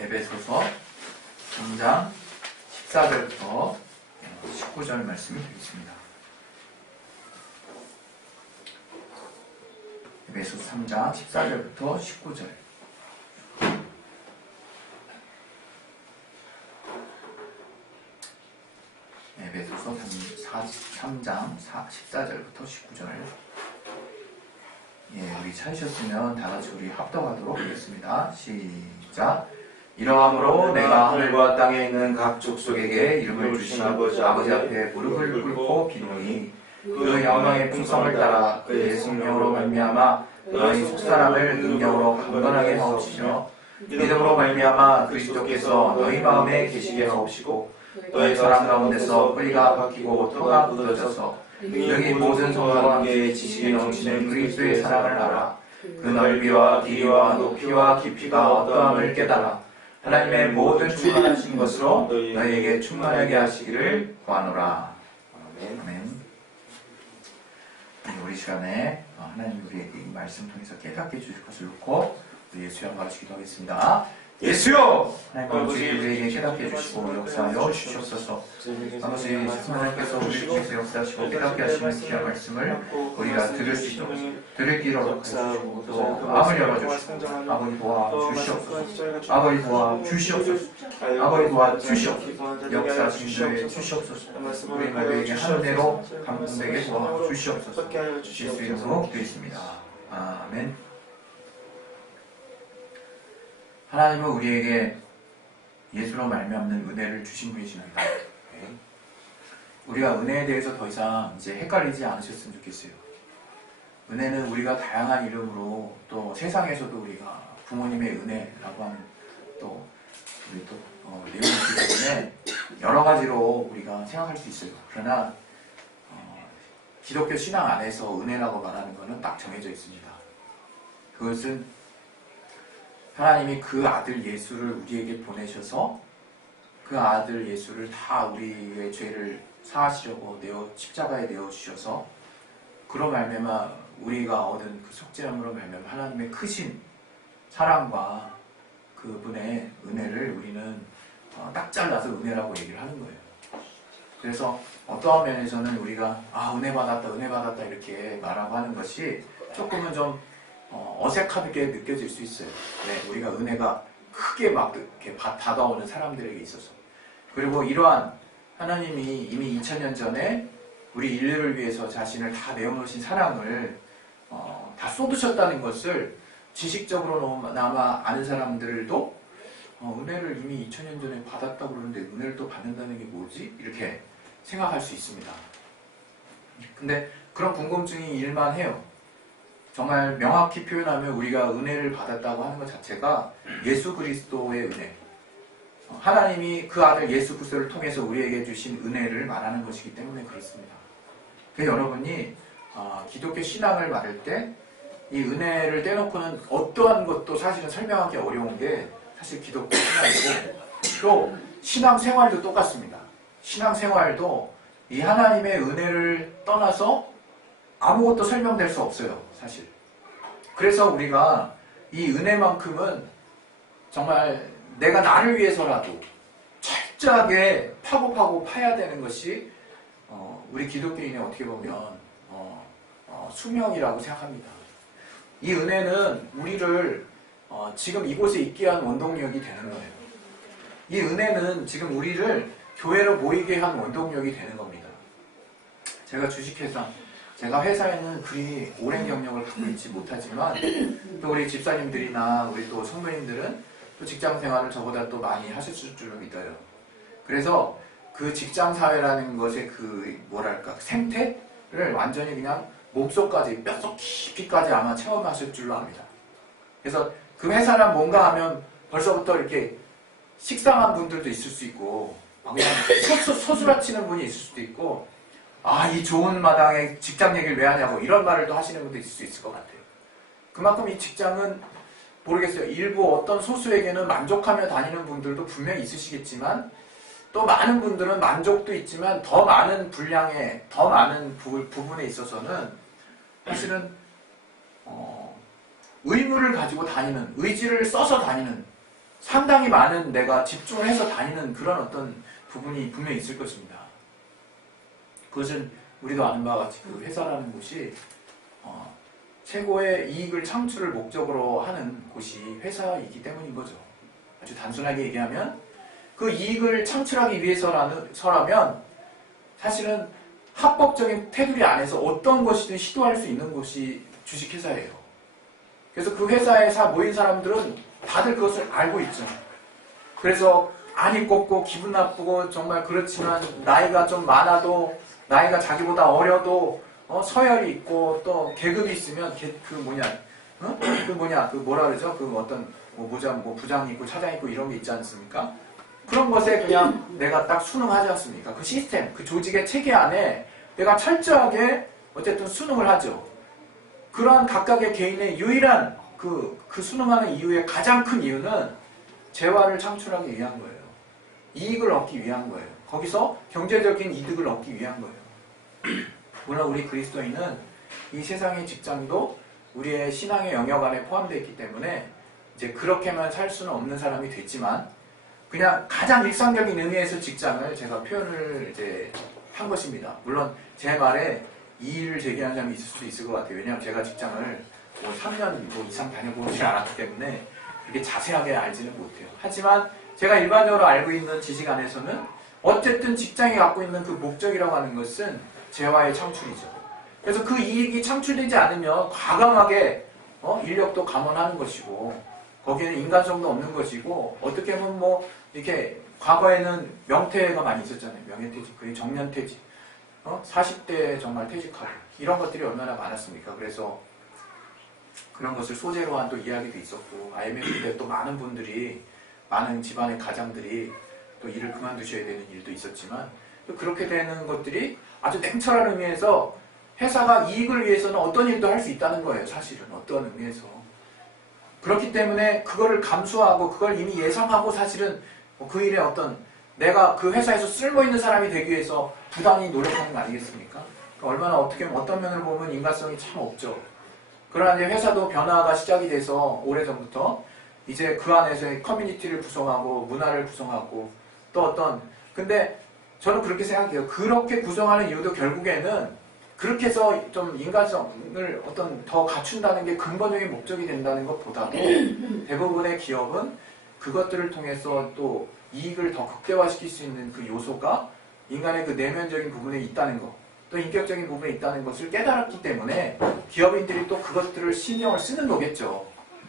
에베소서 3장 14절부터 19절 말씀을 드리겠습니다. 에베소서 3장 14절부터 19절. 에베소서 3장 14절부터 19절. 우리 찾으셨으면 다같이 우리 합독하도록 하겠습니다. 시작. 이러함으로 내가 하늘과 땅에 있는 각 족속에게 이름을 주신 아버지 앞에 무릎을 꿇고 비노니 그 영광의 풍성을 따라 그의 성령으로 말미암아 너희 속사람을 능력으로 강건하게 하옵시며 믿음으로 말미암아 그리스도께서 너희 마음에 계시게 하옵시고 너희 사람 가운데서 뿌리가 박히고 토가 굳어져서 능히 모든 성도와 함께 지식이 넘치는 그리스도의 사랑을 알아 그 넓이와 길이와 높이와 깊이가 어떠함을 깨달아 하나님의 모든 충만하신 것으로 너희에게 충만하게 하시기를 구하노라. 아멘. 우리 시간에 하나님 우리에게 이 말씀 통해서 깨닫게 주실 것을 놓고 우리 예수 한 가지 기도하겠습니다. 예수여! 하나님 아버지 우리에게 깨닫게 해주시고 역사하여 주시옵소서. 아버지 하나님께서 우리 중에서 역사하시고 깨닫게 하시는 귀한 말씀을 우리가 들을 수 있도록 들을 길 얻어 주시고 또 마음을 열어주시고 아버지 도와 주시옵소서. 아버지 도와 주시옵소서. 아버지 도와 주시옵소서. 역사하신 주에 주시옵소서. 우리 모두에게 한 은혜로 감동되게 도와 주시옵소서. 예수 이름으로 기도했습니다. 아멘. 하나님은 우리에게 예수로 말미암는 은혜를 주신 분이십니다. 우리가 은혜에 대해서 더 이상 이제 헷갈리지 않으셨으면 좋겠어요. 은혜는 우리가 다양한 이름으로 또 세상에서도 우리가 부모님의 은혜라고 하는 또 우리 또 내용이 있기 때문에 여러 가지로 우리가 생각할 수 있어요. 그러나 기독교 신앙 안에서 은혜라고 말하는 것은 딱 정해져 있습니다. 그것은 하나님이 그 아들 예수를 우리에게 보내셔서 그 아들 예수를 다 우리의 죄를 사하시려고 십자가에 내어주셔서 그로 말미암아 우리가 얻은 그 속죄함으로 말미암아 하나님의 크신 사랑과 그분의 은혜를 우리는 딱 잘라서 은혜라고 얘기를 하는 거예요. 그래서 어떠한 면에서는 우리가 은혜 받았다 이렇게 말하고 하는 것이 조금은 좀 어색하게 느껴질 수 있어요. 네, 우리가 은혜가 크게 막 이렇게 다가오는 사람들에게 있어서. 그리고 이러한 하나님이 이미 2000년 전에 우리 인류를 위해서 자신을 다 내어놓으신 사랑을 다 쏟으셨다는 것을 지식적으로나마 아는 사람들도 은혜를 이미 2000년 전에 받았다고 그러는데 은혜를 또 받는다는 게 뭐지? 이렇게 생각할 수 있습니다. 근데 그런 궁금증이 일만해요. 정말 명확히 표현하면 우리가 은혜를 받았다고 하는 것 자체가 예수 그리스도의 은혜, 하나님이 그 아들 예수 그리스도를 통해서 우리에게 주신 은혜를 말하는 것이기 때문에 그렇습니다. 그래서 여러분이 기독교 신앙을 말할 때 이 은혜를 떼놓고는 어떠한 것도 사실은 설명하기 어려운 게 사실 기독교 신앙이고 또 신앙생활도 똑같습니다. 신앙생활도 이 하나님의 은혜를 떠나서 아무것도 설명될 수 없어요, 사실. 그래서 우리가 이 은혜만큼은 정말 내가 나를 위해서라도 철저하게 파고 파야 되는 것이 우리 기독교인의 어떻게 보면 수명이라고 생각합니다. 이 은혜는 우리를 지금 이곳에 있게 한 원동력이 되는 거예요. 이 은혜는 지금 우리를 교회로 모이게 한 원동력이 되는 겁니다. 제가 제가 회사에는 그리 오랜 경력을 갖고 있지 못하지만 또 우리 집사님들이나 우리 또 성도님들은 또 직장 생활을 저보다 또 많이 하셨을 줄로 믿어요. 그래서 그 직장 사회라는 것의 그 생태를 완전히 그냥 몸속까지 뼛속 깊이까지 아마 체험하실 줄로 압니다. 그래서 그 회사란 뭔가 하면 벌써부터 이렇게 식상한 분들도 있을 수 있고 그냥 소스라치는 분이 있을 수도 있고 이 좋은 마당에 직장 얘기를 왜 하냐고 이런 말을 또 하시는 분도 있을 수 있을 것 같아요. 그만큼 이 직장은 모르겠어요. 일부 어떤 소수에게는 만족하며 다니는 분들도 분명히 있으시겠지만 또 많은 분들은 만족도 있지만 더 많은 분량의 더 많은 부분에 있어서는 사실은 의무를 가지고 다니는, 의지를 써서 다니는 상당히 많은 내가 집중을 해서 다니는 그런 어떤 부분이 분명히 있을 것입니다. 그것은 우리도 아는 바와 같이 그 회사라는 곳이 최고의 이익을 창출을 목적으로 하는 곳이 회사이기 때문인 거죠. 아주 단순하게 얘기하면 그 이익을 창출하기 위해서라면 사실은 합법적인 테두리 안에서 어떤 것이든 시도할 수 있는 곳이 주식회사예요. 그래서 그 회사에 모인 사람들은 다들 그것을 알고 있죠. 그래서 안이 꼽고 기분 나쁘고 정말 그렇지만 나이가 좀 많아도 나이가 자기보다 어려도 서열이 있고 또 계급이 있으면 뭐라 그러죠? 그 어떤 부장이 있고 차장이 있고 이런 게 있지 않습니까? 그런 것에 그냥 내가 딱 순응하지 않습니까? 그 시스템, 그 조직의 체계 안에 내가 철저하게 어쨌든 순응을 하죠. 그러한 각각의 개인의 유일한 그 순응하는 이유의 가장 큰 이유는 재화를 창출하기 위한 거예요. 이익을 얻기 위한 거예요. 거기서 경제적인 이득을 얻기 위한 거예요. 물론 우리 그리스도인은 이 세상의 직장도 우리의 신앙의 영역 안에 포함되어 있기 때문에 이제 그렇게만 살 수는 없는 사람이 됐지만 그냥 가장 일상적인 의미에서 직장을 제가 표현을 이제 한 것입니다. 물론 제 말에 이의를 제기하는 사람이 있을 수도 있을 것 같아요. 왜냐하면 제가 직장을 3년 이상 다녀보지 않았기 때문에 그렇게 자세하게 알지는 못해요. 하지만 제가 일반적으로 알고 있는 지식 안에서는 어쨌든 직장이 갖고 있는 그 목적이라고 하는 것은 재화의 창출이죠. 그래서 그 이익이 창출되지 않으면 과감하게 인력도 감원하는 것이고 거기에는 인간성도 없는 것이고 어떻게 보면 이렇게 과거에는 명퇴가 많이 있었잖아요. 명예퇴직, 그리고 정년퇴직, 40대에 정말 퇴직하고 이런 것들이 얼마나 많았습니까? 그래서 그런 것을 소재로 한 또 이야기도 있었고 IMF 때 또 많은 분들이 많은 집안의 가장들이 또 일을 그만두셔야 되는 일도 있었지만 또 그렇게 되는 것들이 아주 냉철한 의미에서 회사가 이익을 위해서는 어떤 일도 할 수 있다는 거예요. 사실은 어떤 의미에서. 그렇기 때문에 그거를 감수하고 그걸 이미 예상하고 사실은 그 일에 내가 그 회사에서 쓸모있는 사람이 되기 위해서 부단히 노력하는 거 아니겠습니까? 얼마나 어떤 면을 보면 인간성이 참 없죠. 그러나 이제 회사도 변화가 시작이 돼서 오래전부터 이제 그 안에서 커뮤니티를 구성하고 문화를 구성하고 또 근데 저는 그렇게 생각해요. 그렇게 구성하는 이유도 결국에는 그렇게 해서 좀 인간성을 더 갖춘다는 게 근본적인 목적이 된다는 것보다도 대부분의 기업은 그것들을 통해서 또 이익을 더 극대화시킬 수 있는 그 요소가 인간의 그 내면적인 부분에 있다는 것, 또 인격적인 부분에 있다는 것을 깨달았기 때문에 기업인들이 또 그것들을 신경을 쓰는 거겠죠.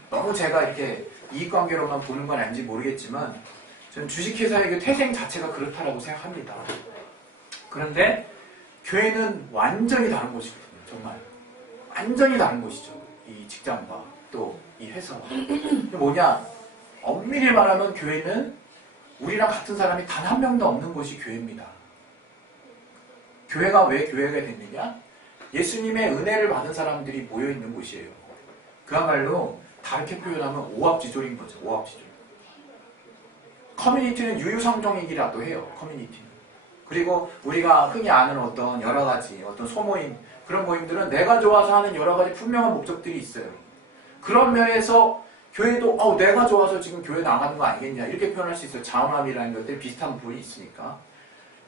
너무 제가 이렇게 이익관계로만 보는 건 아닌지 모르겠지만 저는 주식회사의 그 태생 자체가 그렇다라고 생각합니다. 그런데 교회는 완전히 다른 곳이거든요. 정말 완전히 다른 곳이죠. 이 직장과 또 이 회사와. 뭐냐? 엄밀히 말하면 교회는 우리랑 같은 사람이 단 한 명도 없는 곳이 교회입니다. 교회가 왜 교회가 됐느냐? 예수님의 은혜를 받은 사람들이 모여있는 곳이에요. 그야말로 다르게 표현하면 오합지졸인 거죠. 오합지졸. 커뮤니티는 유유상종이기라도 해요. 커뮤니티는. 그리고 우리가 흔히 아는 어떤 여러 가지 소모임, 그런 모임들은 내가 좋아서 하는 여러 가지 분명한 목적들이 있어요. 그런 면에서 교회도 내가 좋아서 지금 교회 나가는 거 아니겠냐 이렇게 표현할 수 있어요. 자원함이라는 것들 비슷한 부분이 있으니까.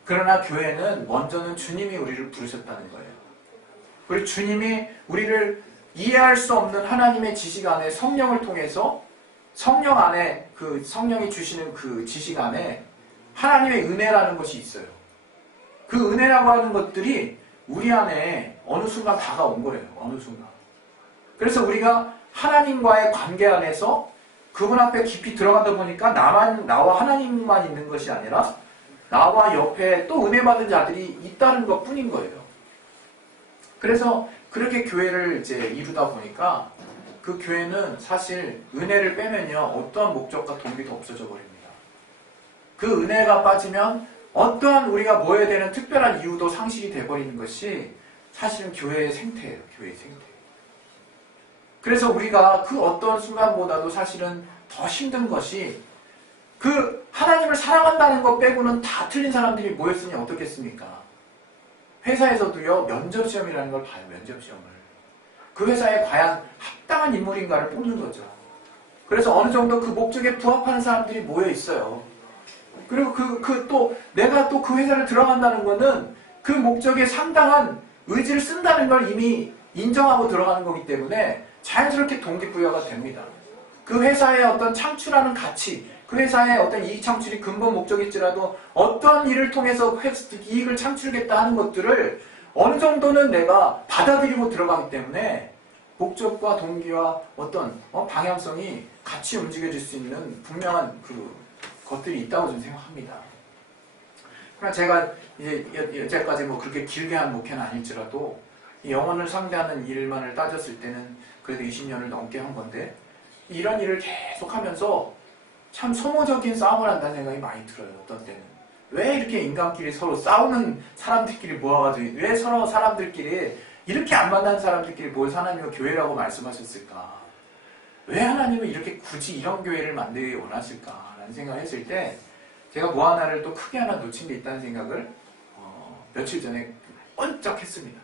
그러나 교회는 먼저는 주님이 우리를 부르셨다는 거예요. 그리고 주님이 우리를 이해할 수 없는 하나님의 지식 안에 성령을 통해서 성령 안에 그 성령이 주시는 그 지식 안에 하나님의 은혜라는 것이 있어요. 그 은혜라고 하는 것들이 우리 안에 어느 순간 다가온 거예요. 어느 순간. 그래서 우리가 하나님과의 관계 안에서 그분 앞에 깊이 들어가다 보니까 나와 하나님만 있는 것이 아니라 나와 옆에 또 은혜 받은 자들이 있다는 것 뿐인 거예요. 그래서 그렇게 교회를 이제 이루다 보니까 그 교회는 사실 은혜를 빼면요 어떠한 목적과 동기도 없어져 버립니다. 그 은혜가 빠지면 어떠한 우리가 모여야 되는 특별한 이유도 상실이 돼버리는 것이 사실은 교회의 생태예요. 교회의 생태. 그래서 우리가 그 어떤 순간보다도 사실은 더 힘든 것이 그 하나님을 사랑한다는 것 빼고는 다 틀린 사람들이 모였으니 어떻겠습니까? 회사에서도요 면접시험이라는 걸 봐요. 면접시험을. 그 회사에 과연 합당한 인물인가를 뽑는 거죠. 그래서 어느 정도 그 목적에 부합하는 사람들이 모여 있어요. 그리고 또 내가 또 그 회사를 들어간다는 거는 그 목적에 상당한 의지를 쓴다는 걸 이미 인정하고 들어가는 거기 때문에 자연스럽게 동기부여가 됩니다. 그 회사의 어떤 창출하는 가치, 그 회사의 어떤 이익 창출이 근본 목적일지라도 어떠한 일을 통해서 이익을 창출하겠다 하는 것들을 어느 정도는 내가 받아들이고 들어가기 때문에 목적과 동기와 어떤 방향성이 같이 움직여질 수 있는 분명한 것들이 있다고 저는 생각합니다. 그러나 제가 이제 여태까지 뭐 그렇게 길게 한 목회는 아닐지라도 영혼을 상대하는 일만을 따졌을 때는 그래도 20년을 넘게 한 건데 이런 일을 계속 하면서 참 소모적인 싸움을 한다는 생각이 많이 들어요. 어떤 때는. 왜 이렇게 인간끼리 서로 싸우는 사람들끼리 모아가지고 왜 서로 사람들끼리 이렇게 안 만나는 사람들끼리 모여서 하나님은 교회라고 말씀하셨을까? 왜 하나님은 이렇게 굳이 이런 교회를 만들기 원하실까? 라는 생각을 했을 때 제가 뭐 하나를 또 크게 하나 놓친 게 있다는 생각을 며칠 전에 번쩍 했습니다.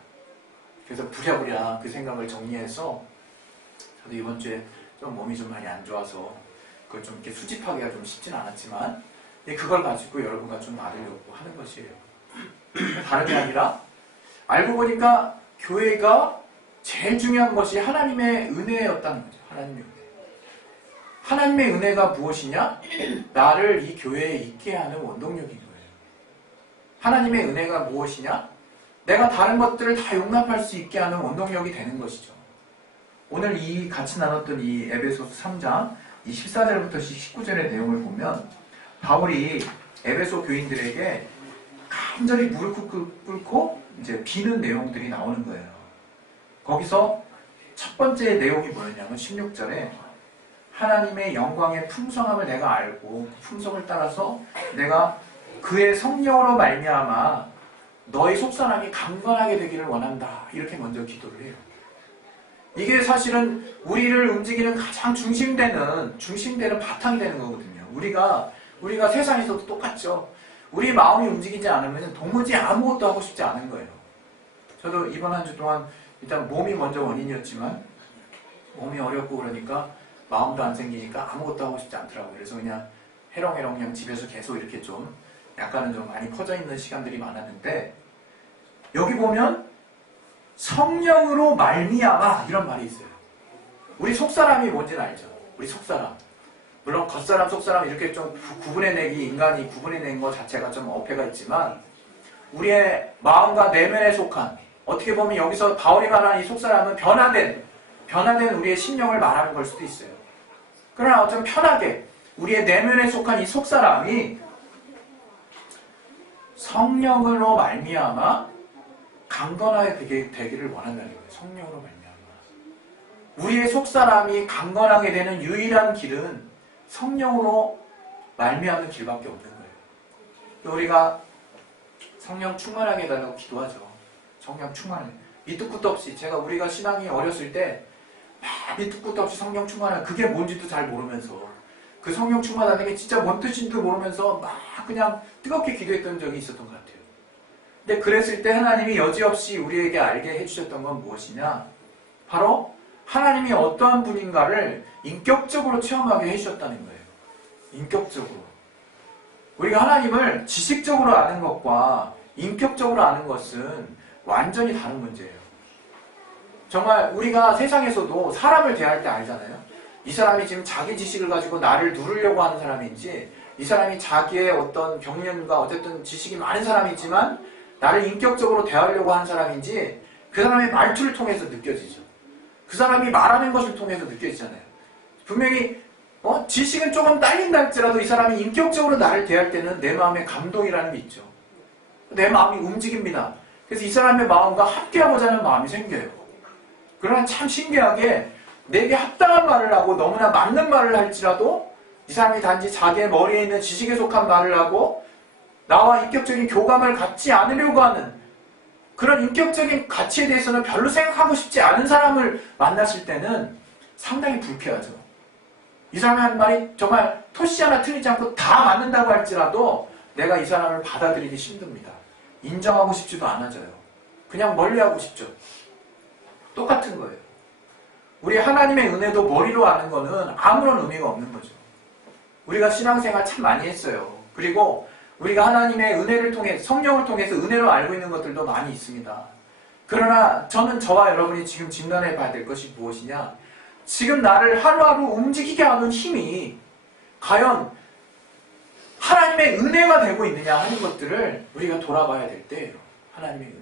그래서 부랴부랴 그 생각을 정리해서 저도 이번 주에 좀 몸이 좀 많이 안 좋아서 그걸 좀 이렇게 수집하기가 좀 쉽진 않았지만 그걸 가지고 여러분과 좀 나누려고 하는 것이에요. 다른 게 아니라 알고 보니까 교회가 제일 중요한 것이 하나님의 은혜였다는 거죠. 하나님의 은혜. 하나님의 은혜가 무엇이냐? 나를 이 교회에 있게 하는 원동력인 거예요. 하나님의 은혜가 무엇이냐? 내가 다른 것들을 다 용납할 수 있게 하는 원동력이 되는 것이죠. 오늘 같이 나눴던 이 에베소서 3장 14절부터 19절의 내용을 보면 바울이 에베소 교인들에게 간절히 무릎 꿇고 이제 비는 내용들이 나오는 거예요. 거기서 첫 번째 내용이 뭐였냐면 16절에 하나님의 영광의 풍성함을 내가 알고 그 풍성을 따라서 내가 그의 성령으로 말미암아 너희 속사람이 강건하게 되기를 원한다. 이렇게 먼저 기도를 해요. 이게 사실은 우리를 움직이는 가장 중심되는 바탕이 되는 거거든요. 우리가 세상에서도 똑같죠. 우리 마음이 움직이지 않으면 도무지 아무것도 하고 싶지 않은 거예요. 저도 이번 한 주 동안 일단 몸이 먼저 원인이었지만 몸이 어렵고 그러니까 마음도 안 생기니까 아무것도 하고 싶지 않더라고요. 그래서 그냥 해롱해롱 그냥 집에서 계속 이렇게 좀 약간은 좀 많이 퍼져 있는 시간들이 많았는데 여기 보면 성령으로 말미암아 이런 말이 있어요. 우리 속사람이 뭔지는 알죠. 우리 속사람. 물론 겉사람, 속사람 이렇게 좀 구분해내기 인간이 구분해낸 것 자체가 좀 어폐가 있지만 우리의 마음과 내면에 속한 어떻게 보면 여기서 바울이 말하는 이 속사람은 변화된 우리의 심령을 말하는 걸 수도 있어요. 그러나 좀 편하게 우리의 내면에 속한 이 속사람이 성령으로 말미암아 강건하게 되기를 원한다는 거예요. 성령으로 말미암아. 우리의 속사람이 강건하게 되는 유일한 길은 성령으로 말미암는 길밖에 없는 거예요. 우리가 성령 충만하게 해달라고 기도하죠. 성령 충만해. 밑도 끝도 없이 우리가 신앙이 어렸을 때 막 밑도 끝도 없이 성령 충만해. 그게 뭔지도 잘 모르면서 그 성령 충만하는 게 진짜 뭔 뜻인지도 모르면서 막 그냥 뜨겁게 기도했던 적이 있었던 것 같아요. 근데 그랬을 때 하나님이 여지없이 우리에게 알게 해주셨던 건 무엇이냐? 바로 하나님이 어떠한 분인가를 인격적으로 체험하게 해주셨다는 거예요. 인격적으로. 우리가 하나님을 지식적으로 아는 것과 인격적으로 아는 것은 완전히 다른 문제예요. 정말 우리가 세상에서도 사람을 대할 때 알잖아요. 이 사람이 지금 자기 지식을 가지고 나를 누르려고 하는 사람인지 이 사람이 자기의 어떤 경륜과 어쨌든 지식이 많은 사람이지만 나를 인격적으로 대하려고 하는 사람인지 그 사람의 말투를 통해서 느껴지죠. 그 사람이 말하는 것을 통해서 느껴지잖아요. 분명히 지식은 조금 딸린다 할지라도 이 사람이 인격적으로 나를 대할 때는 내 마음에 감동이라는 게 있죠. 내 마음이 움직입니다. 그래서 이 사람의 마음과 함께하고자 하는 마음이 생겨요. 그러나 참 신기하게 내게 합당한 말을 하고 너무나 맞는 말을 할지라도 이 사람이 단지 자기의 머리에 있는 지식에 속한 말을 하고 나와 인격적인 교감을 갖지 않으려고 하는 그런 인격적인 가치에 대해서는 별로 생각하고 싶지 않은 사람을 만났을 때는 상당히 불쾌하죠. 이 사람이 하는 말이 정말 토시 하나 틀리지 않고 다 맞는다고 할지라도 내가 이 사람을 받아들이기 힘듭니다. 인정하고 싶지도 않아져요. 그냥 멀리하고 싶죠. 똑같은 거예요. 우리 하나님의 은혜도 머리로 아는 거는 아무런 의미가 없는 거죠. 우리가 신앙생활 참 많이 했어요. 그리고 우리가 하나님의 은혜를 통해 성령을 통해서 은혜로 알고 있는 것들도 많이 있습니다. 그러나 저는 저와 여러분이 지금 진단해 봐야 될 것이 무엇이냐? 지금 나를 하루하루 움직이게 하는 힘이 과연 하나님의 은혜가 되고 있느냐 하는 것들을 우리가 돌아봐야 될 때예요. 하나님의 은혜.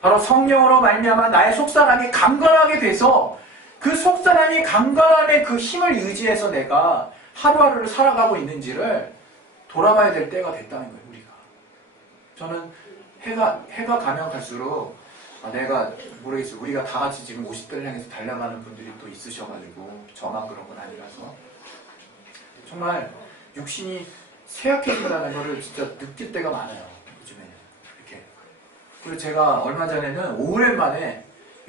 바로 성령으로 말미암아 나의 속사람이 강건하게 돼서 그 속사람이 강건함의 그 힘을 의지해서 내가 하루하루를 살아가고 있는지를 돌아봐야 될 때가 됐다는 거예요. 우리가. 저는 해가 가면 갈수록 내가 모르겠어요. 우리가 다 같이 지금 50대를 향해서 달려가는 분들이 또 있으셔가지고 저만 그런 건 아니라서 정말 육신이 쇠약해진다는 거를 진짜 느낄 때가 많아요. 요즘에는 이렇게. 그리고 제가 얼마 전에는 오랜만에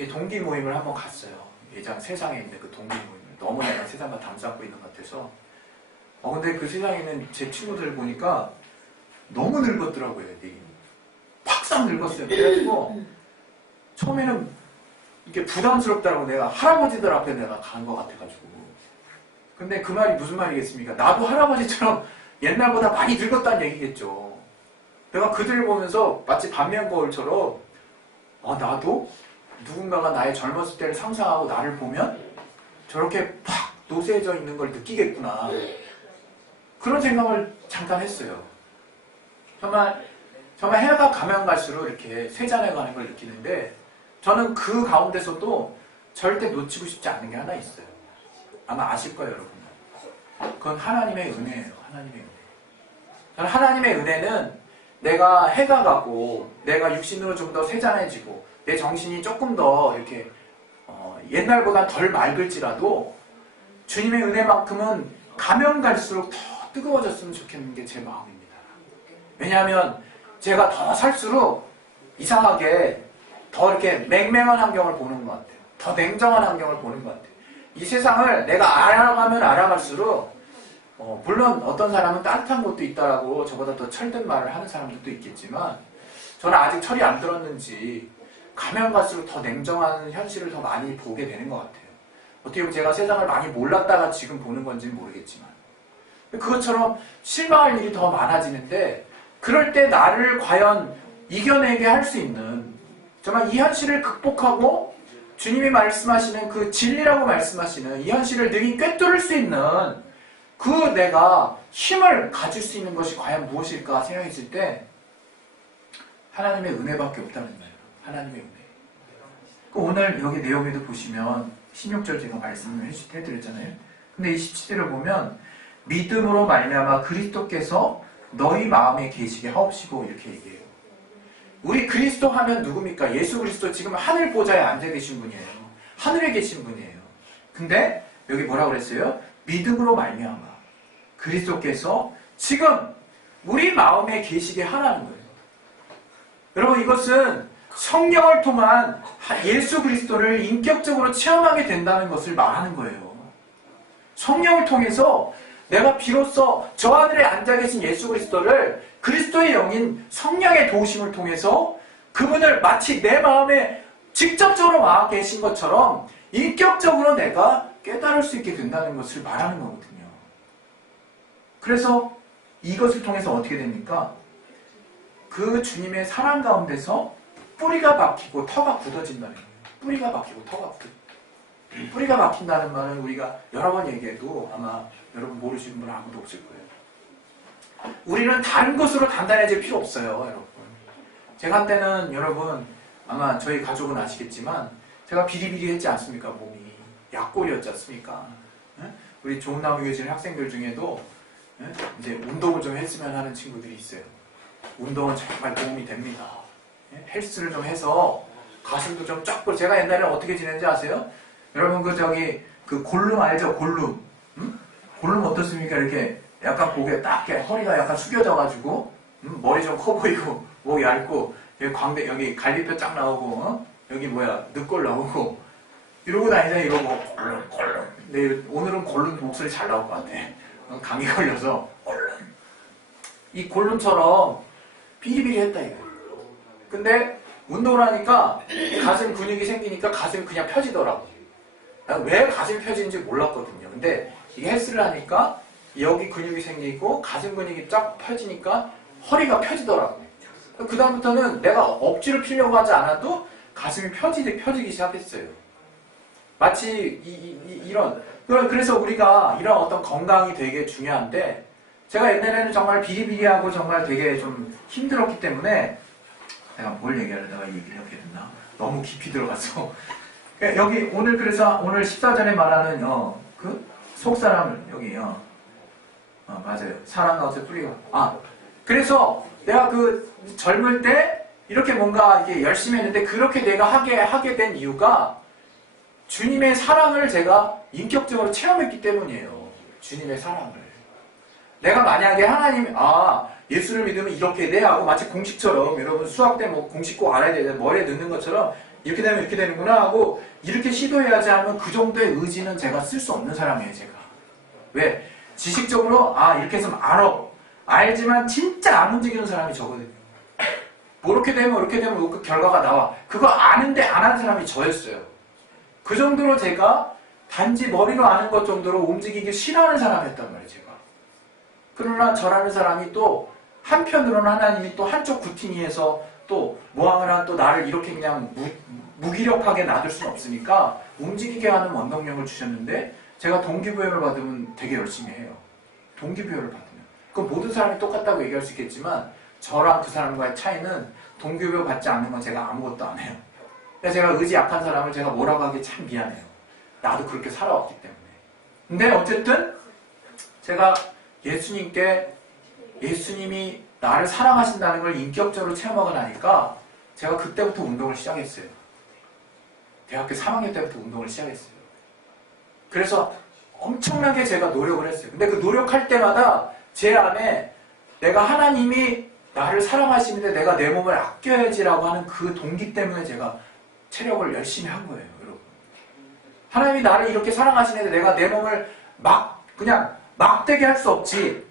동기 모임을 한번 갔어요. 예전 세상에 있는 그 동기 모임을 너무 내가 세상과 담쌓고 있는 것 같아서. 근데 그 세상에 있는 제 친구들 보니까 너무 늙었더라고요. 팍싹 늙었어요. 그래가지고 처음에는 이게 부담스럽다고 내가 할아버지들 앞에 내가 간 것 같아가지고. 근데 그 말이 무슨 말이겠습니까? 나도 할아버지처럼 옛날보다 많이 늙었다는 얘기겠죠. 내가 그들을 보면서 마치 반면 거울처럼 나도 누군가가 나의 젊었을 때를 상상하고 나를 보면 저렇게 팍 노쇠해져 있는 걸 느끼겠구나. 그런 생각을 잠깐 했어요. 정말 해가 가면 갈수록 이렇게 쇠잔해가는 걸 느끼는데 저는 그 가운데서도 절대 놓치고 싶지 않은 게 하나 있어요. 아마 아실 거예요, 여러분. 그건 하나님의 은혜예요. 하나님의 은혜. 저는 하나님의 은혜는 내가 해가 가고 내가 육신으로 좀 더 쇠잔해지고 내 정신이 조금 더 이렇게 옛날보다 덜 맑을지라도 주님의 은혜만큼은 가면 갈수록 더 뜨거워졌으면 좋겠는 게 제 마음입니다. 왜냐하면 제가 더 살수록 이상하게 더 이렇게 맹맹한 환경을 보는 것 같아요. 더 냉정한 환경을 보는 것 같아요. 이 세상을 내가 알아가면 알아갈수록 물론 어떤 사람은 따뜻한 곳도 있다라고 저보다 더 철든 말을 하는 사람들도 있겠지만 저는 아직 철이 안 들었는지 가면 갈수록 더 냉정한 현실을 더 많이 보게 되는 것 같아요. 어떻게 보면 제가 세상을 많이 몰랐다가 지금 보는 건지는 모르겠지만 그것처럼 실망할 일이 더 많아지는데 그럴 때 나를 과연 이겨내게 할 수 있는 정말 이 현실을 극복하고 주님이 말씀하시는 그 진리라고 말씀하시는 이 현실을 능히 꿰뚫을 수 있는 그 내가 힘을 가질 수 있는 것이 과연 무엇일까 생각했을 때 하나님의 은혜밖에 없다는 거예요. 하나님의 은혜. 오늘 여기 내용에도 보시면 16절 제가 말씀을 해드렸잖아요. 근데 이 17절을 보면 믿음으로 말미암아 그리스도께서 너희 마음에 계시게 하옵시고 이렇게 얘기해요. 우리 그리스도 하면 누굽니까? 예수 그리스도 지금 하늘 보좌에 앉아 계신 분이에요. 하늘에 계신 분이에요. 근데 여기 뭐라고 그랬어요? 믿음으로 말미암아 그리스도께서 지금 우리 마음에 계시게 하라는 거예요. 여러분 이것은 성령을 통한 예수 그리스도를 인격적으로 체험하게 된다는 것을 말하는 거예요. 성령을 통해서 내가 비로소 저 하늘에 앉아 계신 예수 그리스도를 그리스도의 영인 성령의 도우심을 통해서 그분을 마치 내 마음에 직접적으로 와 계신 것처럼 인격적으로 내가 깨달을 수 있게 된다는 것을 말하는 거거든요. 그래서 이것을 통해서 어떻게 됩니까? 그 주님의 사랑 가운데서 뿌리가 박히고 터가 굳어진다는 거예요. 뿌리가 박히고 터가 굳어진다. 뿌리가 박힌다는 말은 우리가 여러 번 얘기해도 아마 여러분 모르시는 분 아무도 없을 거예요. 우리는 다른 것으로 단단해질 필요 없어요, 여러분. 제가 한때는 여러분 아마 저희 가족은 아시겠지만 제가 비리비리했지 않습니까? 몸이 약골이었지 않습니까? 우리 좋은 나무 교실 학생들 중에도 이제 운동을 좀 했으면 하는 친구들이 있어요. 운동은 정말 도움이 됩니다. 헬스를 좀 해서 가슴도 좀 쫙 보. 제가 옛날에 어떻게 지냈는지 아세요? 여러분 그 골룸 알죠? 골룸. 골룸 어떻습니까? 이렇게 약간 고개 딱 허리가 약간 숙여져가지고 머리 좀 커 보이고 목 얇고 여기 갈비뼈 쫙 나오고 여기 늑골 나오고 이러고 다니잖아요. 이러고 골룸. 근데 오늘은 골룸 목소리 잘 나올 것 같아. 감기 걸려서 이 골룸처럼 비리비리했다 이거예요. 근데 운동을 하니까 가슴 근육이 생기니까 가슴이 그냥 펴지더라고. 난 왜 가슴이 펴지는지 몰랐거든요. 근데 이게 헬스를 하니까 여기 근육이 생기고 가슴 근육이 쫙 펴지니까 허리가 펴지더라고요. 그 다음부터는 내가 억지로 피려고 하지 않아도 가슴이 펴지기 시작했어요. 마치 이런 그래서 우리가 이런 어떤 건강이 되게 중요한데 제가 옛날에는 정말 비리비리하고 정말 되게 좀 힘들었기 때문에 내가 뭘 얘기하려다가 얘기를 하게 됐나? 너무 깊이 들어가서 여기 오늘 그래서 오늘 14절에 말하는 그 속사람을 여기 맞아요. 사랑 가운데 뿌리가 그래서 내가 그 젊을 때 이렇게 뭔가 이게 열심히 했는데 그렇게 내가 하게 된 이유가 주님의 사랑을 제가 인격적으로 체험했기 때문이에요. 주님의 사랑을. 내가 만약에 하나님, 예수를 믿으면 이렇게 돼? 하고 마치 공식처럼, 여러분 수학 때 뭐 공식 꼭 알아야 돼. 머리에 넣는 것처럼 이렇게 되면 이렇게 되는구나 하고 이렇게 시도해야지 하면 그 정도의 의지는 제가 쓸 수 없는 사람이에요, 제가. 왜? 지식적으로, 이렇게 해서 알지만 진짜 안 움직이는 사람이 저거든요. 뭐 이렇게 되면 그 결과가 나와. 그거 아는데 안 하는 사람이 저였어요. 그 정도로 제가 단지 머리로 아는 것 정도로 움직이기 싫어하는 사람이었단 말이에요, 제가. 그러나 저라는 사람이 또 한편으로는 하나님이 또 한쪽 구팅이에서 또 모함을 또 나를 이렇게 그냥 무기력하게 놔둘 수는 없으니까 움직이게 하는 원동력을 주셨는데 제가 동기부여를 받으면 되게 열심히 해요. 동기부여를 받으면. 그건 모든 사람이 똑같다고 얘기할 수 있겠지만 저랑 그 사람과의 차이는 동기부여 받지 않는 건 제가 아무것도 안 해요. 제가 의지 약한 사람을 제가 뭐라고 하기 참 미안해요. 나도 그렇게 살아왔기 때문에. 근데 어쨌든 제가 예수님이 나를 사랑하신다는 걸 인격적으로 체험하고 나니까 제가 그때부터 운동을 시작했어요. 대학교 3학년 때부터 운동을 시작했어요. 그래서 엄청나게 제가 노력을 했어요. 근데 그 노력할 때마다 제 안에 내가 하나님이 나를 사랑하시는데 내가 내 몸을 아껴야지라고 하는 그 동기 때문에 제가 체력을 열심히 한 거예요, 여러분. 하나님이 나를 이렇게 사랑하시는데 내가 내 몸을 그냥 막대게 할 수 없지.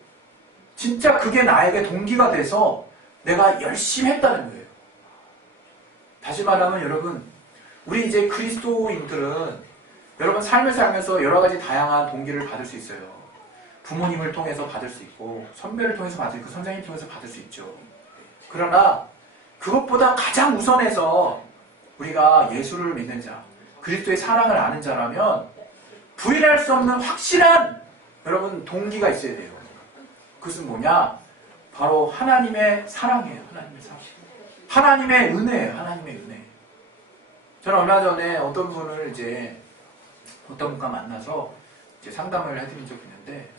진짜 그게 나에게 동기가 돼서 내가 열심히 했다는 거예요. 다시 말하면 여러분, 우리 이제 그리스도인들은 여러분 삶을 살면서 여러 가지 다양한 동기를 받을 수 있어요. 부모님을 통해서 받을 수 있고 선배를 통해서 받을 수 있고 선생님 통해서 받을 수 있죠. 그러나 그것보다 가장 우선해서 우리가 예수를 믿는 자, 그리스도의 사랑을 아는 자라면 부인할 수 없는 확실한 여러분 동기가 있어야 돼요. 그것은 뭐냐? 바로 하나님의 사랑이에요. 하나님의 사랑. 하나님의 은혜예요. 하나님의 은혜. 저는 얼마 전에 어떤 분과 만나서 이제 상담을 해드린 적이 있는데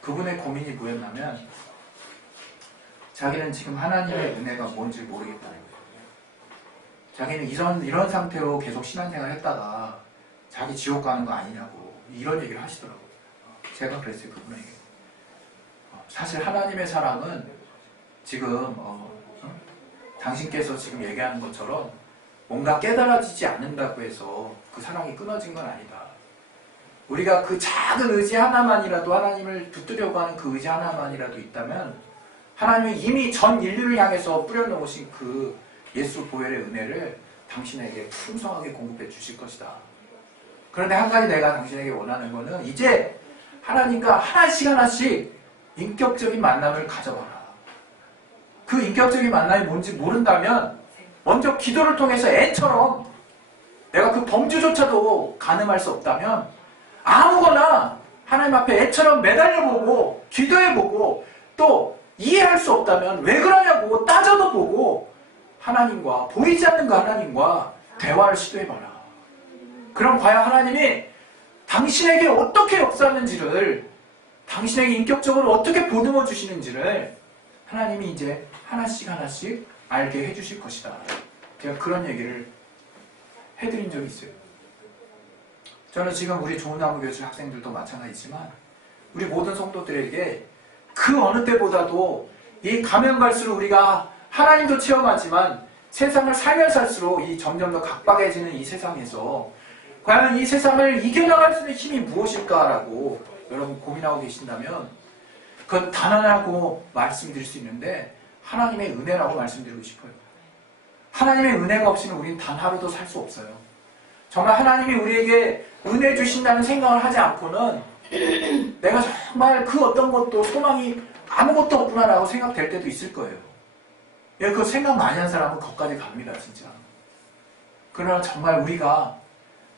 그분의 고민이 뭐였냐면 자기는 지금 하나님의 은혜가 뭔지 모르겠다는 거예요. 자기는 이런 상태로 계속 신앙생활을 했다가 자기 지옥 가는 거 아니냐고 이런 얘기를 하시더라고요. 제가 그랬어요, 그분에게. 사실 하나님의 사랑은 지금 당신께서 지금 얘기하는 것처럼 뭔가 깨달아지지 않는다고 해서 그 사랑이 끊어진 건 아니다. 우리가 그 작은 의지 하나만이라도 하나님을 붙들려고 하는 그 의지 하나만이라도 있다면 하나님이 이미 전 인류를 향해서 뿌려놓으신 그 예수 보혈의 은혜를 당신에게 풍성하게 공급해 주실 것이다. 그런데 한 가지 내가 당신에게 원하는 거는 이제 하나님과 하나씩 인격적인 만남을 가져봐라. 그 인격적인 만남이 뭔지 모른다면 먼저 기도를 통해서 애처럼 내가 그 범주조차도 가늠할 수 없다면 아무거나 하나님 앞에 애처럼 매달려보고 기도해보고 또 이해할 수 없다면 왜 그러냐고 따져도 보고 하나님과 보이지 않는 그 하나님과 대화를 시도해봐라. 그럼 과연 하나님이 당신에게 어떻게 역사하는지를 당신에게 인격적으로 어떻게 보듬어 주시는지를 하나님이 이제 하나씩 알게 해주실 것이다. 제가 그런 얘기를 해드린 적이 있어요. 저는 지금 우리 좋은나무 교실 학생들도 마찬가지지만 우리 모든 성도들에게 그 어느 때보다도 이 가면 갈수록 우리가 하나님도 체험하지만 세상을 살면 살수록 이 점점 더 각박해지는 이 세상에서 과연 이 세상을 이겨나갈 수 있는 힘이 무엇일까라고 여러분 고민하고 계신다면 그건 단 하나라고 말씀드릴 수 있는데 하나님의 은혜라고 말씀드리고 싶어요. 하나님의 은혜가 없이는 우린 단 하루도 살 수 없어요. 정말 하나님이 우리에게 은혜 주신다는 생각을 하지 않고는 내가 정말 그 어떤 것도 소망이 아무것도 없구나라고 생각될 때도 있을 거예요. 예, 그 생각 많이 한 사람은 거기까지 갑니다, 진짜. 그러나 정말 우리가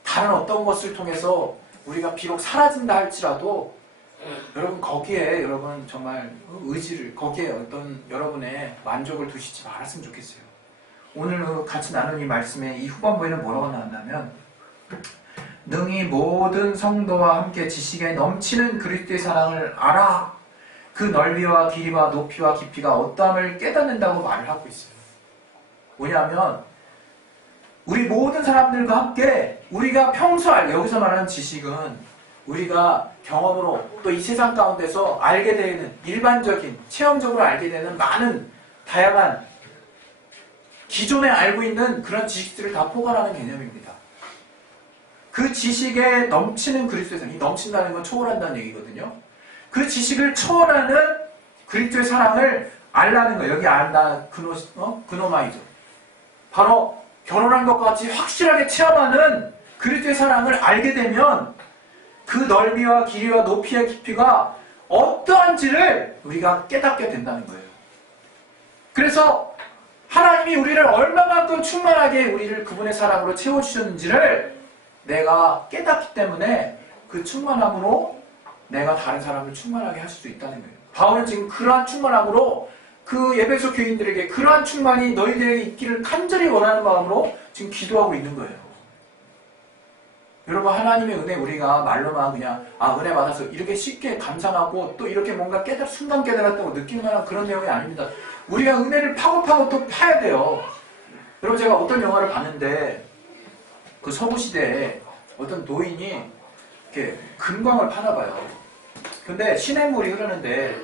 다른 어떤 것을 통해서 우리가 비록 사라진다 할지라도 여러분 거기에 여러분 정말 의지를 거기에 어떤 여러분의 만족을 두시지 말았으면 좋겠어요. 오늘 같이 나눈 이 말씀에 이 후반부에는 뭐라고 나왔냐면 능히 모든 성도와 함께 지식에 넘치는 그리스도의 사랑을 알아 그 넓이와 길이와 높이와 깊이가 어떠함을 깨닫는다고 말을 하고 있어요. 뭐냐면 우리 모든 사람들과 함께 우리가 평소 여기서 말하는 지식은 우리가 경험으로 또 이 세상 가운데서 알게 되는 일반적인 체험적으로 알게 되는 많은 다양한 기존에 알고 있는 그런 지식들을 다 포괄하는 개념입니다. 그 지식에 넘치는 그리스도의 사랑, 이 넘친다는 건 초월한다는 얘기거든요. 그 지식을 초월하는 그리스도의 사랑을 알라는 거예요. 여기 안다 그노마이죠. 바로 결혼한 것과 같이 확실하게 체험하는 그리스도의 사랑을 알게 되면 그 넓이와 길이와 높이와 깊이가 어떠한지를 우리가 깨닫게 된다는 거예요. 그래서 하나님이 우리를 얼마만큼 충만하게 우리를 그분의 사랑으로 채워주셨는지를 내가 깨닫기 때문에 그 충만함으로 내가 다른 사람을 충만하게 할 수 있다는 거예요. 바울은 지금 그러한 충만함으로 그 에베소 교인들에게 그러한 충만이 너희들에게 있기를 간절히 원하는 마음으로 지금 기도하고 있는 거예요. 여러분 하나님의 은혜 우리가 말로만 그냥 은혜 받아서 이렇게 쉽게 감상하고 또 이렇게 뭔가 순간 깨달았다고 느끼는 만한 그런 내용이 아닙니다. 우리가 은혜를 파고 또 파야 돼요. 여러분 제가 어떤 영화를 봤는데 그 서구시대에 어떤 노인이 이렇게 금광을 파나 봐요. 근데 시냇물이 흐르는데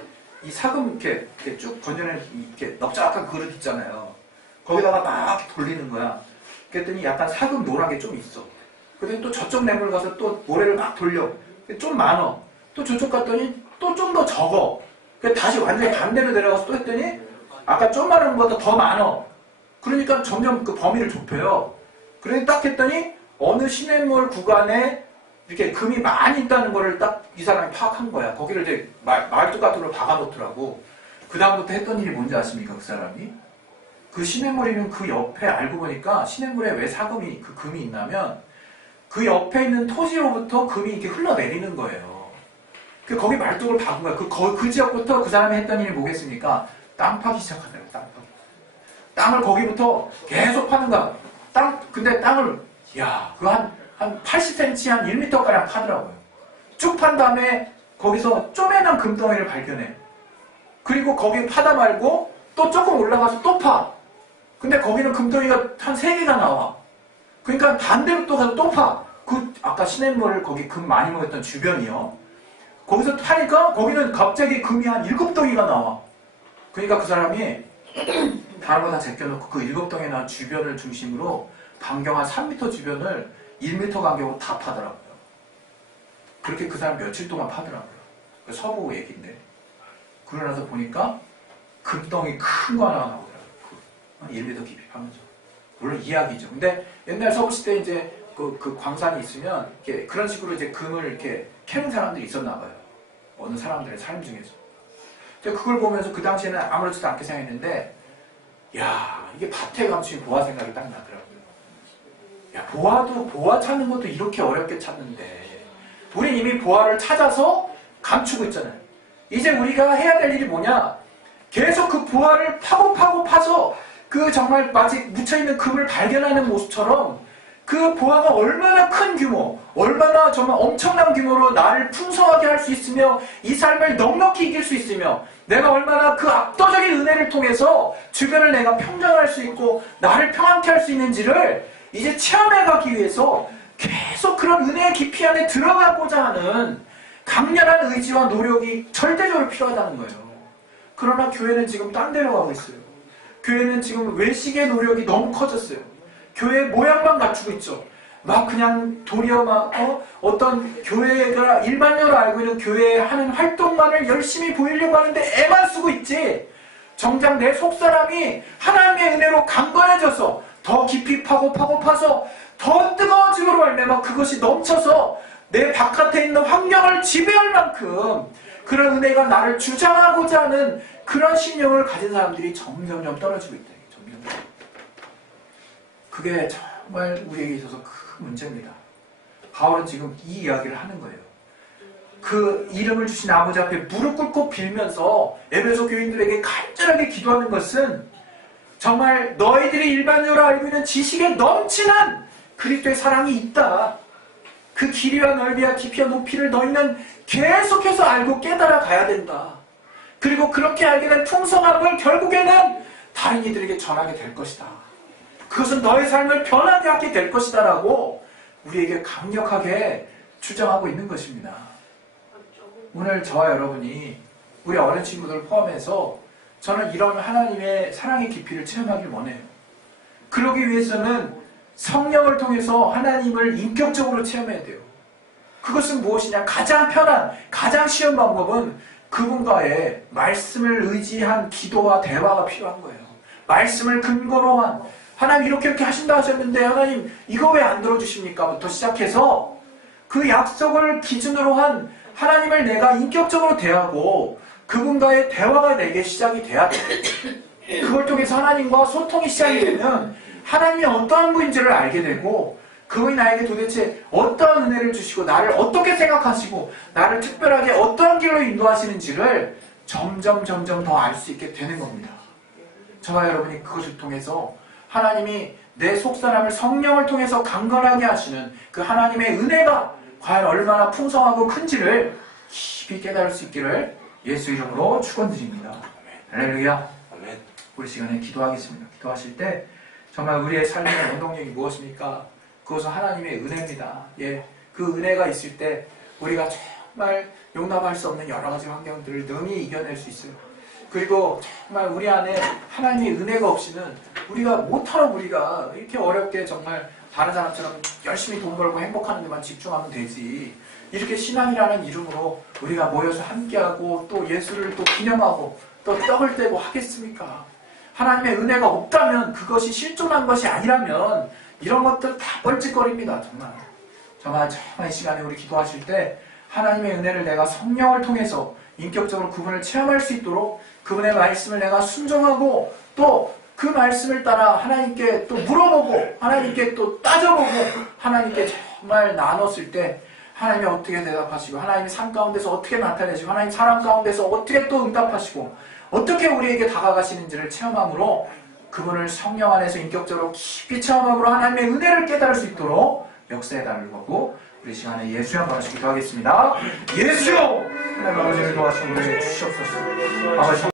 이 사금 이렇게 쭉 건져내는 이렇게 넓적한 그릇 있잖아요. 거기다가 막 돌리는 거야. 그랬더니 약간 사금 노랗게 좀 있어. 그랬더니 또 저쪽 냇물 가서 또 모래를 막 돌려. 좀 많어. 또 저쪽 갔더니 또 좀 더 적어. 다시 완전히 반대로 내려가서 또 했더니 아까 좀 많은 것보다 더 많어. 그러니까 점점 그 범위를 좁혀요. 그래서 딱 했더니 어느 시냇물 구간에 이렇게 금이 많이 있다는 거를 딱 이 사람이 파악한 거야. 거기를 이제 말뚝 같은 걸 박아놓더라고. 그 다음부터 했던 일이 뭔지 아십니까? 그 사람이? 그 시냇물이는 그 옆에 알고 보니까 시냇물에 왜 사금이 그 금이 있냐면 그 옆에 있는 토지로부터 금이 이렇게 흘러내리는 거예요. 거기 말뚝을 박은 거야. 그 지역부터 그 사람이 했던 일이 뭐겠습니까? 땅 파기 시작하더라고요. 땅 파기. 땅을 거기부터 계속 파는 거야. 근데 땅을 한 80cm, 한 1m가량 파더라고요. 쭉 판 다음에 거기서 쪼매난 금덩이를 발견해. 그리고 거기 파다 말고 또 조금 올라가서 또 파. 근데 거기는 금덩이가 한 3개가 나와. 그러니까 반대로 또 가서 또 파. 아까 시냇물을 거기 금 많이 먹었던 주변이요. 거기서 파니까 거기는 갑자기 금이 한 7덩이가 나와. 그러니까 그 사람이 다른 거 다 제껴놓고 그 7덩이 나온 주변을 중심으로 반경 한 3m 주변을 1m 간격으로 다 파더라고요. 그렇게 그 사람 며칠 동안 파더라고요. 서부 얘기인데. 그러고 나서 보니까 금덩이 큰 거 하나 나오더라고요. 1m 깊이 파면서. 물론 이야기죠. 근데 옛날 서부시대 이제 그 광산이 있으면 이렇게 그런 식으로 이제 금을 이렇게 캐는 사람들이 있었나 봐요. 어느 사람들의 삶 중에서. 제가 그걸 보면서 그 당시에는 아무렇지도 않게 생각했는데, 이게 밭에 가면 지금 보아 생각이 딱 나더라고요. 보아 찾는 것도 이렇게 어렵게 찾는데, 우린 이미 보아를 찾아서 감추고 있잖아요. 이제 우리가 해야 될 일이 뭐냐? 계속 그 보아를 파서 그 정말 마치 묻혀있는 금을 발견하는 모습처럼 그 보아가 얼마나 큰 규모, 얼마나 정말 엄청난 규모로 나를 풍성하게 할 수 있으며 이 삶을 넉넉히 이길 수 있으며 내가 얼마나 그 압도적인 은혜를 통해서 주변을 내가 평정할 수 있고 나를 평안케 할 수 있는지를 이제 체험해가기 위해서 계속 그런 은혜의 깊이 안에 들어가고자 하는 강렬한 의지와 노력이 절대적으로 필요하다는 거예요. 그러나 교회는 지금 딴 데로 가고 있어요. 교회는 지금 외식의 노력이 너무 커졌어요. 교회 모양만 갖추고 있죠. 막 그냥 도리어 어떤 교회가 일반적으로 알고 있는 교회에 하는 활동만을 열심히 보이려고 하는데 애만 쓰고 있지. 정작 내 속사람이 하나님의 은혜로 강건해져서 더 깊이 파서 더 뜨거워짐으로 말미암아 그것이 넘쳐서 내 바깥에 있는 환경을 지배할 만큼 그런 은혜가 나를 주장하고자 하는 그런 신념을 가진 사람들이 점점점 떨어지고 있다. 점점. 그게 정말 우리에게 있어서 큰 문제입니다. 바울은 지금 이 이야기를 하는 거예요. 그 이름을 주신 아버지 앞에 무릎 꿇고 빌면서 에베소 교인들에게 간절하게 기도하는 것은 정말 너희들이 일반적으로 알고 있는 지식에 넘치는 그리스도의 사랑이 있다. 그 길이와 넓이와 깊이와 높이를 너희는 계속해서 알고 깨달아 가야 된다. 그리고 그렇게 알게 된 풍성함을 결국에는 다른 이들에게 전하게 될 것이다. 그것은 너의 삶을 변하게 하게 될 것이다 라고 우리에게 강력하게 주장하고 있는 것입니다. 오늘 저와 여러분이 우리 어린 친구들 포함해서 저는 이런 하나님의 사랑의 깊이를 체험하길 원해요. 그러기 위해서는 성령을 통해서 하나님을 인격적으로 체험해야 돼요. 그것은 무엇이냐? 가장 편한, 가장 쉬운 방법은 그분과의 말씀을 의지한 기도와 대화가 필요한 거예요. 말씀을 근거로 한 하나님 이렇게 하신다 하셨는데 하나님 이거 왜 안 들어주십니까? 부터 시작해서 그 약속을 기준으로 한 하나님을 내가 인격적으로 대하고 그분과의 대화가 내게 시작이 돼야 돼요. 그걸 통해서 하나님과 소통이 시작이 되면 하나님이 어떠한 분인지를 알게 되고 그분이 나에게 도대체 어떠한 은혜를 주시고 나를 어떻게 생각하시고 나를 특별하게 어떠한 길로 인도하시는지를 점점 더 알 수 있게 되는 겁니다. 저와 여러분이 그것을 통해서 하나님이 내 속사람을 성령을 통해서 강건하게 하시는 그 하나님의 은혜가 과연 얼마나 풍성하고 큰지를 깊이 깨달을 수 있기를 예수 이름으로 축원드립니다. 할렐루야. 우리 시간에 기도하겠습니다. 기도하실 때 정말 우리의 삶의 원동력이 무엇입니까? 그것은 하나님의 은혜입니다. 예, 그 은혜가 있을 때 우리가 정말 용납할 수 없는 여러 가지 환경들을 능히 이겨낼 수 있어요. 그리고 정말 우리 안에 하나님의 은혜가 없이는 우리가 못하러 우리가 이렇게 어렵게 정말 다른 사람처럼 열심히 돈 벌고 행복하는 데만 집중하면 되지. 이렇게 신앙이라는 이름으로 우리가 모여서 함께하고 또 예수를 또 기념하고 또 떡을 떼고 하겠습니까? 하나님의 은혜가 없다면 그것이 실존한 것이 아니라면 이런 것들 다 뻘짓거립니다. 정말 이 시간에 우리 기도하실 때 하나님의 은혜를 내가 성령을 통해서 인격적으로 그분을 체험할 수 있도록 그분의 말씀을 내가 순종하고 또 그 말씀을 따라 하나님께 또 물어보고 하나님께 또 따져보고 하나님께 정말 나눴을 때 하나님이 어떻게 대답하시고 하나님이 삶 가운데서 어떻게 나타내시고 하나님 사람 가운데서 어떻게 또 응답하시고 어떻게 우리에게 다가가시는지를 체험함으로 그분을 성령 안에서 인격적으로 깊이 체험함으로 하나님의 은혜를 깨달을 수 있도록 역사해달라고 하고 우리 시간에 예수여 한번 기도하겠습니다. 예수여! 하나님 아버지를 도와주시고 우리에게 주시옵소서. 아버지